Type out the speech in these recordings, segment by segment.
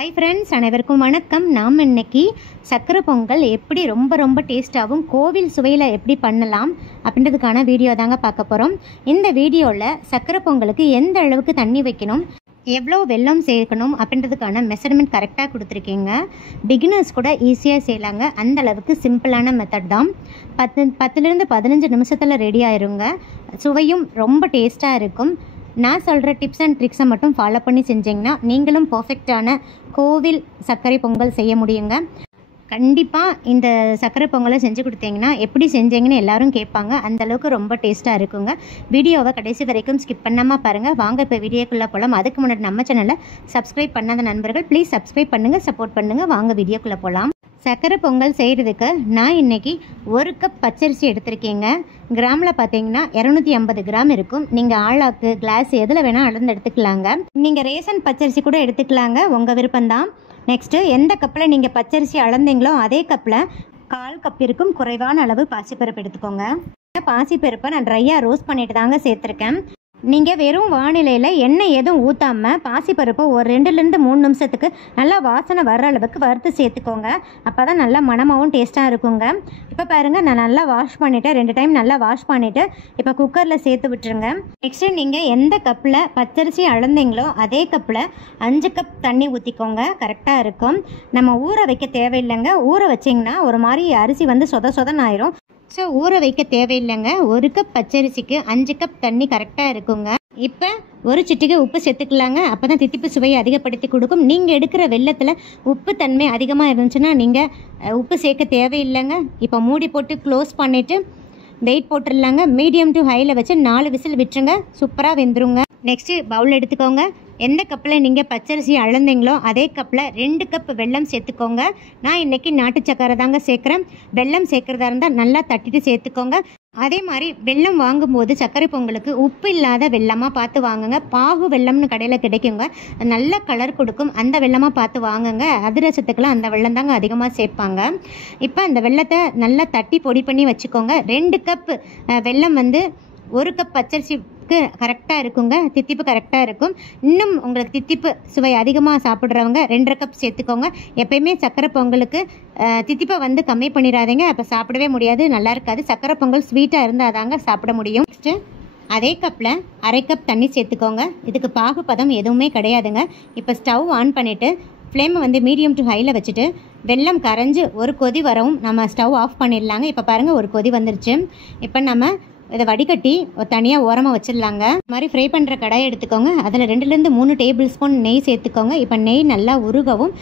Hi friends, அனைவருக்கும் வணக்கம். நாம் இன்னைக்கு சக்கரை பொங்கல் எப்படி ரொம்ப டேஸ்ட்டாகவும் கோவில் சுவையில் எப்படி பண்ணலாம் அப்படின்றதுக்கான வீடியோ தாங்க பார்க்க போகிறோம். இந்த வீடியோவில் சக்கரை பொங்கலுக்கு எந்த அளவுக்கு தண்ணி வைக்கணும், எவ்வளோ வெல்லம் சேர்க்கணும் அப்படின்றதுக்கான மெஷர்மெண்ட் கரெக்டாக கொடுத்துருக்கீங்க. பிகினர்ஸ் கூட ஈஸியாக செய்யலாங்க. அந்த அளவுக்கு சிம்பிளான மெத்தட் தான். 10லேருந்து 15 நிமிஷத்தில் ரெடி ஆயிருங்க. சுவையும் ரொம்ப டேஸ்ட்டாக இருக்கும். நான் சொல்கிற டிப்ஸ் அண்ட் ட்ரிக்ஸை மட்டும் ஃபாலோ பண்ணி செஞ்சிங்கன்னா நீங்களும் பர்ஃபெக்டான கோவில் சர்க்கரை பொங்கல் செய்ய முடியுங்க. கண்டிப்பாக இந்த சர்க்கரை பொங்கலை செஞ்சு கொடுத்தீங்கன்னா எப்படி செஞ்சீங்கன்னு எல்லாரும் கேட்பாங்க. அந்தளவுக்கு ரொம்ப டேஸ்ட்டாக இருக்குங்க. வீடியோவை கடைசி வரைக்கும் ஸ்கிப் பண்ணாமல் பாருங்கள். வாங்க இப்போ வீடியோக்குள்ளே போகலாம். அதுக்கு முன்னாடி நம்ம சேனலை சப்ஸ்கிரைப் பண்ணாத நண்பர்கள் ப்ளீஸ் சப்ஸ்கிரைப் பண்ணுங்கள், சப்போர்ட் பண்ணுங்கள். வாங்க வீடியோக்குள்ளே போகலாம். சக்கரை பொங்கல் செய்கிறதுக்கு நான் இன்றைக்கி 1 கப் பச்சரிசி எடுத்திருக்கேங்க. கிராமில் பார்த்தீங்கன்னா 250 கிராம் இருக்கும். நீங்கள் ஆளாக்கு கிளாஸ் எதில் வேணால் அளந்து எடுத்துக்கலாங்க. நீங்கள் ரேஷன் பச்சரிசி கூட எடுத்துக்கலாங்க, உங்கள் விருப்பம்தான். நெக்ஸ்ட்டு எந்த கப்பில் நீங்கள் பச்சரிசி அளந்தீங்களோ அதே கப்பில் 1/4 கப்பிற்கும் குறைவான அளவு பாசிப்பருப்பு எடுத்துக்கோங்க. பாசிப்பருப்பை நான் ட்ரையாக ரோஸ்ட் பண்ணிட்டு தாங்க சேர்த்துருக்கேன். நீங்கள் வெறும் வானிலையில் எண்ணெய் எதுவும் ஊற்றாமல் பாசிப்பருப்பு ஒரு 2லேருந்து 3 நிமிஷத்துக்கு நல்லா வாசனை வர்ற அளவுக்கு வறுத்து சேர்த்துக்கோங்க. அப்போ தான் நல்லா மணமாகவும் டேஸ்ட்டாக இருக்குங்க. இப்போ பாருங்கள், நான் நல்லா வாஷ் பண்ணிவிட்டு 2 டைம் நல்லா வாஷ் பண்ணிவிட்டு இப்போ குக்கரில் சேர்த்து விட்டுருங்க. நெக்ஸ்ட்டு நீங்கள் எந்த கப்பில் பச்சரிசி அளந்தீங்களோ அதே கப்பில் 5 கப் தண்ணி ஊற்றிக்கோங்க. கரெக்டாக இருக்கும். நம்ம ஊற வைக்க தேவையில்லைங்க. ஊற வச்சிங்கன்னா ஒரு மாதிரி அரிசி வந்து சொதன்னு ஆயிரும். ஸோ ஊற வைக்க தேவையில்லைங்க. 1 கப் பச்சரிசிக்கு 5 கப் தண்ணி கரெக்டாக இருக்குங்க. இப்போ ஒரு சிட்டிகை உப்பு சேர்த்துக்கலாங்க. அப்போ தான் தித்திப்பு சுவையை அதிகப்படுத்தி கொடுக்கும். நீங்கள் எடுக்கிற வெல்லத்தில் உப்பு தன்மை அதிகமாக இருந்துச்சுன்னா நீங்கள் உப்பு சேர்க்க தேவையில்லைங்க. இப்போ மூடி போட்டு க்ளோஸ் பண்ணிவிட்டு வெயிட் போட்டுடலாங்க. மீடியம் டு ஹையில் வச்சு 4 விசில் விட்டுருங்க. சூப்பராக வெந்துருங்க. நெக்ஸ்ட்டு பவுல் எடுத்துக்கோங்க. எந்த கப்பில் நீங்கள் பச்சரிசி அளந்தீங்களோ அதே கப்பில் 2 கப் வெல்லம் சேர்த்துக்கோங்க. நான் இன்றைக்கி நாட்டு சக்கரை தாங்க சேர்க்குறேன். வெல்லம் சேர்க்குறதா இருந்தால் நல்லா தட்டிட்டு சேர்த்துக்கோங்க. அதே மாதிரி வெல்லம் வாங்கும்போது சர்க்கரை பொங்கலுக்கு உப்பு இல்லாத வெல்லமாக பார்த்து வாங்குங்க. பாகு வெல்லம்னு கடையில் கிடைக்குங்க. நல்ல கலர் கொடுக்கும். அந்த வெல்லமாக பார்த்து வாங்குங்க. அதிரசத்துக்கெல்லாம் அந்த வெல்லம் தாங்க அதிகமாக சேர்ப்பாங்க. இப்போ அந்த வெல்லத்தை நல்லா தட்டி பொடி பண்ணி வச்சுக்கோங்க. 2 கப் வெல்லம் வந்து 1 கப் பச்சரிசிக்கு கரெக்டாக இருக்குங்க. தித்திப்பு கரெக்டாக இருக்கும். இன்னும் உங்களுக்கு தித்திப்பு சுவை அதிகமாக சாப்பிட்றவங்க 2.5 கப் சேர்த்துக்கோங்க. எப்பயுமே சக்கரை பொங்கலுக்கு தித்திப்பை வந்து கம்மி பண்ணிடாதீங்க. அப்போ சாப்பிடவே முடியாது, நல்லா இருக்காது. சக்கரை பொங்கல் ஸ்வீட்டாக இருந்தால் தாங்க சாப்பிட முடியும். நெக்ஸ்ட்டு அதே கப்பில் 1/2 கப் தண்ணி சேர்த்துக்கோங்க. இதுக்கு பாகுபதம் எதுவுமே கிடையாதுங்க. இப்போ ஸ்டவ் ஆன் பண்ணிவிட்டு ஃப்ளேமை வந்து மீடியம் டு ஹையில் வச்சுட்டு வெல்லம் கரைஞ்சி ஒரு கொதி வரவும் நம்ம ஸ்டவ் ஆஃப் பண்ணிடலாங்க. இப்போ பாருங்கள், ஒரு கொதி வந்துருச்சு. இப்போ நம்ம இதை வடிகட்டி தனியாக ஓரமாக வச்சிடலாங்க. இந்த மாதிரி ஃப்ரை பண்ணுற கடாயை எடுத்துக்கோங்க. அதில் 2லேருந்து 3 டேபிள் ஸ்பூன் நெய் சேர்த்துக்கோங்க. இப்போ நெய் நல்லா உருகவும்.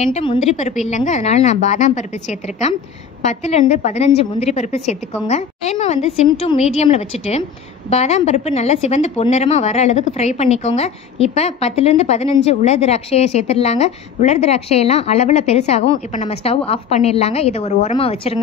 என்கிட்ட முந்திரி பருப்பு இல்லைங்க, அதனால் நான் பாதாம் பருப்பு சேர்த்துருக்கேன். 10லேருந்து 15 முந்திரி பருப்பு சேர்த்துக்கோங்க. ஃப்ளேமை வந்து சிம் டு மீடியமில் வச்சுட்டு பாதாம் பருப்பு நல்லா சிவந்து பொன்னிறமாக வர அளவுக்கு ஃப்ரை பண்ணிக்கோங்க. இப்போ 10லேருந்து 15 உலர் திராட்சையை சேர்த்துடலாங்க. உலர் திராட்சையெல்லாம் அளவில் பெருசாகும். இப்போ நம்ம ஸ்டவ் ஆஃப் பண்ணிடலாங்க. இதை ஒரு ஓரமாக வச்சுருங்க.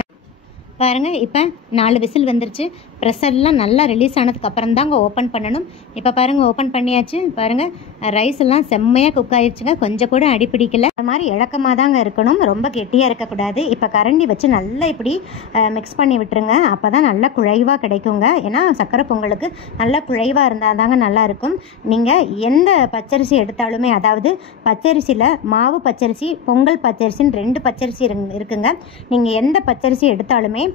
பாருங்கள், இப்போ 4 விசில் வந்துருச்சு. ப்ரெஷர்லாம் நல்லா ரிலீஸ் ஆனதுக்கு அப்புறம் தாங்க ஓப்பன் பண்ணணும். இப்போ பாருங்கள், ஓப்பன் பண்ணியாச்சு. பாருங்கள், ரைஸ் எல்லாம் செம்மையாக குக் ஆயிடுச்சுங்க. கொஞ்சம் கூட அடி பிடிக்கல. அது மாதிரி இலக்கமாக தாங்க இருக்கணும், ரொம்ப கெட்டியாக இருக்கக்கூடாது. இப்போ கரண்டி வச்சு நல்லா இப்படி மிக்ஸ் பண்ணி விட்டுருங்க. அப்போ தான் நல்லா குழைவாக கிடைக்குங்க. ஏன்னா சக்கரை பொங்கலுக்கு நல்லா குழைவாக இருந்தால் தாங்க நல்லாயிருக்கும். நீங்கள் எந்த பச்சரிசி எடுத்தாலுமே, அதாவது பச்சரிசியில் மாவு பச்சரிசி, பொங்கல் பச்சரிசின்னு 2 பச்சரிசி இருக்குங்க. நீங்கள் எந்த பச்சரிசி எடுத்தாலுமே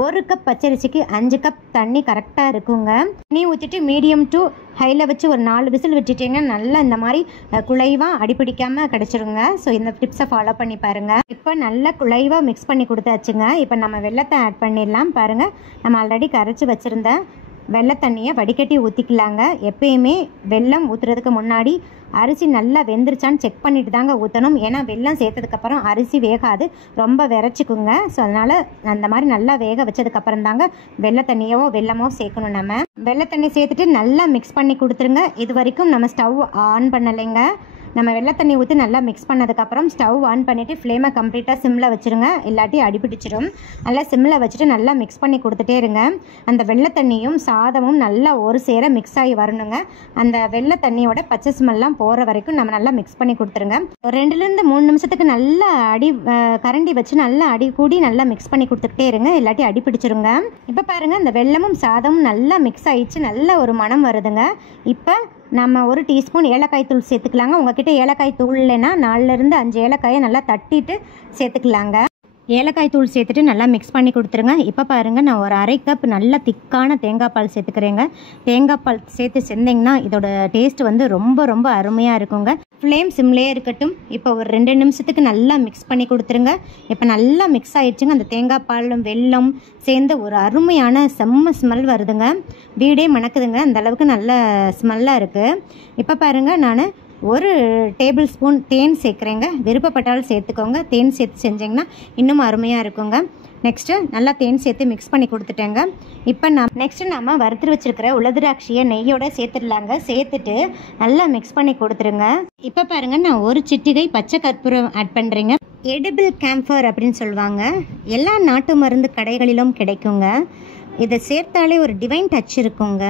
1 கப் பச்சரிசிக்கு 5 கப் தண்ணி கரெக்டாக இருக்குங்க. தண்ணி ஊற்றிட்டு மீடியம் டு ஹையில் வச்சு ஒரு 4 விசில் விட்டுட்டிங்கன்னா நல்லா இந்த மாதிரி குழைவாக அடிப்பிடிக்காமல் கிடச்சிருங்க. ஸோ இந்த டிப்ஸை ஃபாலோ பண்ணி பாருங்கள். இப்போ நல்லா குழைவாக மிக்ஸ் பண்ணி கொடுத்தாச்சுங்க. இப்போ நம்ம வெல்லத்தை ஆட் பண்ணிடலாம். பாருங்கள், நம்ம ஆல்ரெடி கரைச்சி வச்சுருந்த வெள்ளை தண்ணியை வடிகட்டி ஊற்றிக்கலாங்க. எப்பயுமே வெல்லம் ஊற்றுறதுக்கு முன்னாடி அரிசி நல்லா வெந்துருச்சான்னு செக் பண்ணிட்டு தாங்க ஊற்றணும். ஏன்னா வெல்லம் சேர்த்ததுக்கப்புறம் அரிசி வேகாது, ரொம்ப விரைச்சிக்குங்க. ஸோ அதனால் அந்த மாதிரி நல்லா வேக வச்சதுக்கப்புறம் தாங்க வெள்ளை தண்ணியோ வெல்லமோ சேர்க்கணும். நம்ம வெள்ளை தண்ணி சேர்த்துட்டு நல்லா மிக்ஸ் பண்ணி கொடுத்துருங்க. இது வரைக்கும் நம்ம ஸ்டவ் ஆன் பண்ணலைங்க. நம்ம வெள்ளை தண்ணி ஊற்றி நல்லா மிக்ஸ் பண்ணதுக்கப்புறம் ஸ்டவ் ஆன் பண்ணிவிட்டு ஃப்ளேமை கம்ப்ளீட்டாக சிம்மில் வச்சுருங்க. இல்லாட்டி அடிப்பிடிச்சிடும். நல்லா சிம்மில் வச்சுட்டு நல்லா மிக்ஸ் பண்ணி கொடுத்துட்டே இருங்க. அந்த வெள்ளை தண்ணியும் சாதமும் நல்லா ஒரு சேர மிக்ஸ் ஆகி வரணுங்க. அந்த வெள்ளை தண்ணியோட பச்சை ஸ்மெல்லாம் போகிற வரைக்கும் நம்ம நல்லா மிக்ஸ் பண்ணி கொடுத்துருங்க. ஒரு 2லேருந்து 3 நிமிஷத்துக்கு நல்லா கரண்டி வச்சு நல்லா அடி கூடி நல்லா மிக்ஸ் பண்ணி கொடுத்துக்கிட்டே இருங்க. இல்லாட்டி அடிப்பிடிச்சிருங்க. இப்போ பாருங்கள், அந்த வெல்லமும் சாதமும் நல்லா மிக்ஸ் ஆகிடுச்சு. நல்ல ஒரு மணம் வருதுங்க. இப்போ நம்ம 1 டீஸ்பூன் ஏலக்காய் தூள் சேர்த்துக்கலாங்க. உங்ககிட்ட ஏலக்காய் தூள் இல்லைன்னா 4லேருந்து 5 ஏலக்காயை நல்லா தட்டிட்டு சேர்த்துக்கலாங்க. ஏலக்காய் தூள் சேர்த்துட்டு நல்லா மிக்ஸ் பண்ணி கொடுத்துருங்க. இப்போ பாருங்கள், நான் ஒரு 1/2 கப் நல்ல திக்கான தேங்காய் பால் சேர்த்துக்கிறேங்க. தேங்காய் பால் சேர்த்து செஞ்சிங்கன்னா இதோட டேஸ்ட் வந்து ரொம்ப ரொம்ப அருமையாக இருக்குங்க. ஃப்ளேம் சிம்லேயே இருக்கட்டும். இப்போ ஒரு 2 நிமிஷத்துக்கு நல்லா மிக்ஸ் பண்ணி கொடுத்துருங்க. இப்போ நல்லா மிக்ஸ் ஆகிடுச்சுங்க. அந்த தேங்காய் பாலும் வெல்லம் சேர்ந்து ஒரு அருமையான செம்ம ஸ்மெல் வருதுங்க. வீடே மணக்குதுங்க. அந்த அளவுக்கு நல்ல ஸ்மெல்லாக இருக்குது. இப்போ பாருங்கள், நான் 1 டேபிள் ஸ்பூன் தேன் சேர்க்குறேங்க. விருப்பப்பட்டாலும் சேர்த்துக்கோங்க. தேன் சேர்த்து செஞ்சிங்கன்னா இன்னும் அருமையாக இருக்குங்க. நெக்ஸ்ட்டு நல்லா தேன் சேர்த்து மிக்ஸ் பண்ணி கொடுத்துட்டேங்க. இப்போ நம்ம வறுத்து வச்சுருக்கிற உலர்திராட்சையை நெய்யோட சேர்த்துடலாங்க. சேர்த்துட்டு நல்லா மிக்ஸ் பண்ணி கொடுத்துருங்க. இப்போ பாருங்கள், நான் 1 சிட்டிகை பச்சை கற்பூரம் ஆட் பண்ணுறேங்க. எடிபிள் கேம்ஃபர் அப்படின்னு சொல்லுவாங்க. எல்லா நாட்டு மருந்து கடைகளிலும் கிடைக்குங்க. இதை சேர்த்தாலே ஒரு டிவைன் டச் இருக்குங்க.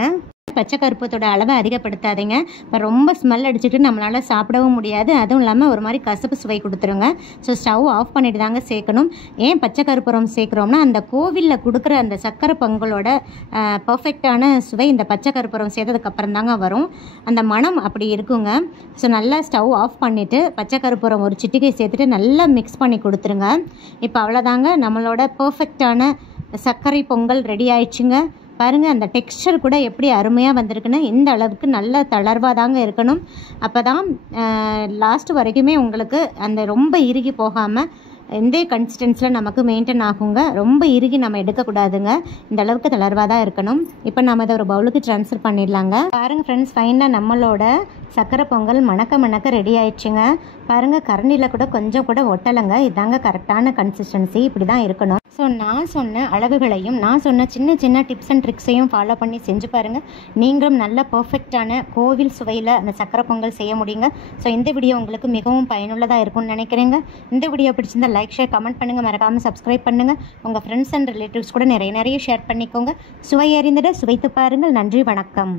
பச்சை கற்பூரத்தோட அளவை அதிகப்படுத்தாதீங்க. இப்போ ரொம்ப ஸ்மெல் அடிச்சுட்டு நம்மளால் சாப்பிடவும் முடியாது. அதுவும் இல்லாமல் ஒரு மாதிரி கசப்பு சுவை கொடுத்துருங்க. ஸோ ஸ்டவ் ஆஃப் பண்ணிட்டு தாங்க சேர்க்கணும். ஏன் பச்சை கற்பூரம் சேர்க்குறோம்னா, அந்த கோவிலில் கொடுக்குற அந்த சக்கரை பொங்கலோட பர்ஃபெக்டான சுவை இந்த பச்சை கற்பூரம் சேர்த்ததுக்கப்புறம் தாங்க வரும். அந்த மனம் அப்படி இருக்குங்க. ஸோ நல்லா ஸ்டவ் ஆஃப் பண்ணிவிட்டு பச்சை கற்பூரம் 1 சிட்டிகை சேர்த்துட்டு நல்லா மிக்ஸ் பண்ணி கொடுத்துருங்க. இப்போ அவ்வளோதாங்க, நம்மளோட பர்ஃபெக்டான சர்க்கரை பொங்கல் ரெடி ஆயிடுச்சுங்க. பாருங்கள், அந்த டெக்ஸ்சர் கூட எப்படி அருமையாக வந்திருக்குன்னு. இந்த அளவுக்கு நல்ல தளர்வாக தாங்க இருக்கணும். அப்போ தான் லாஸ்ட் வரைக்குமே உங்களுக்கு அந்த ரொம்ப இறுகி போகாமல் இந்த கன்சிஸ்டன்சியில் நமக்கு மெயின்டைன் ஆகுங்க. ரொம்ப இறுகி நம்ம எடுக்கக்கூடாதுங்க. இந்த அளவுக்கு தளர்வாக தான் இருக்கணும். இப்போ நம்ம இதை ஒரு பவுலுக்கு ட்ரான்ஸ்ஃபர் பண்ணிடலாங்க. பாருங்கள் ஃப்ரெண்ட்ஸ், ஃபைனாக நம்மளோட சக்கரை பொங்கல் மணக்க ரெடி ஆயிடுச்சுங்க. பாருங்கள், கரண்டியில் கூட கொஞ்சம் கூட ஒட்டலைங்க. இதாங்க கரெக்டான கன்சிஸ்டன்சி. இப்படி தான் இருக்கணும். ஸோ நான் சொன்ன அளவுகளையும் நான் சொன்ன சின்ன சின்ன டிப்ஸ் அண்ட் ட்ரிக்ஸையும் ஃபாலோ பண்ணி செஞ்சு பாருங்கள். நீங்களும் நல்ல பர்ஃபெக்டான கோவில் சுவையில் அந்த சக்கரை பொங்கல் செய்ய முடியுங்க. ஸோ இந்த வீடியோ உங்களுக்கு மிகவும் பயனுள்ளதாக இருக்கும்னு நினைக்கிறேங்க. இந்த வீடியோ பிடிச்சிருந்தா லைக், ஷேர், கமெண்ட் பண்ணுங்கள். மறக்காமல் சப்ஸ்கிரைப் பண்ணுங்கள். உங்கள் ஃப்ரெண்ட்ஸ் அண்ட் ரிலேட்டிவ்ஸ் கூட நிறைய ஷேர் பண்ணிக்கோங்க. சுவை அறிந்திட சுவைத்து பாருங்கள். நன்றி, வணக்கம்.